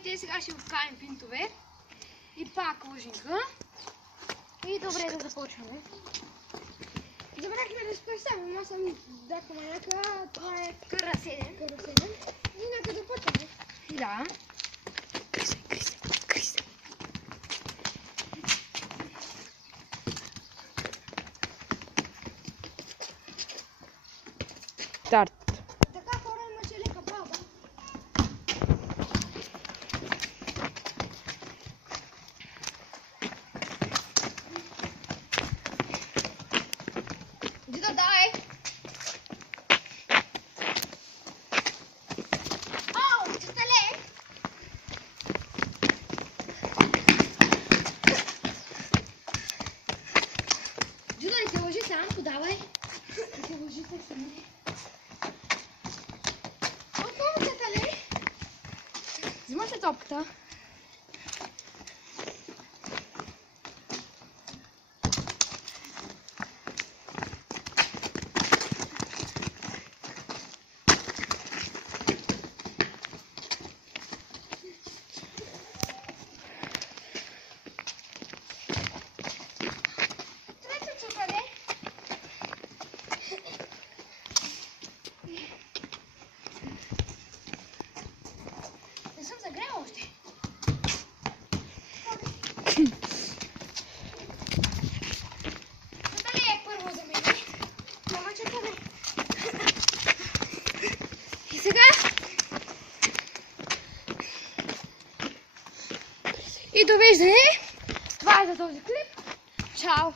Здравейте, сега ще вкараме винтове и пак лъжинка. И добре да започваме. Забрахме да спасяваме, аз съм Дако Маняка, това е Кара 7. И нека започваме. Да. Старт. Така хора имаше лека палба. Дидо, давай! Ау, честале! Дидо, не се лъжи сам, подавай. Не се лъжи се сами. Отново честале! Взимаш ли топката? Трето честале! Не съм загряла още. Честале е първо за мен. Няма честале. И сега? И довиждане! Това е за този клип. Чао!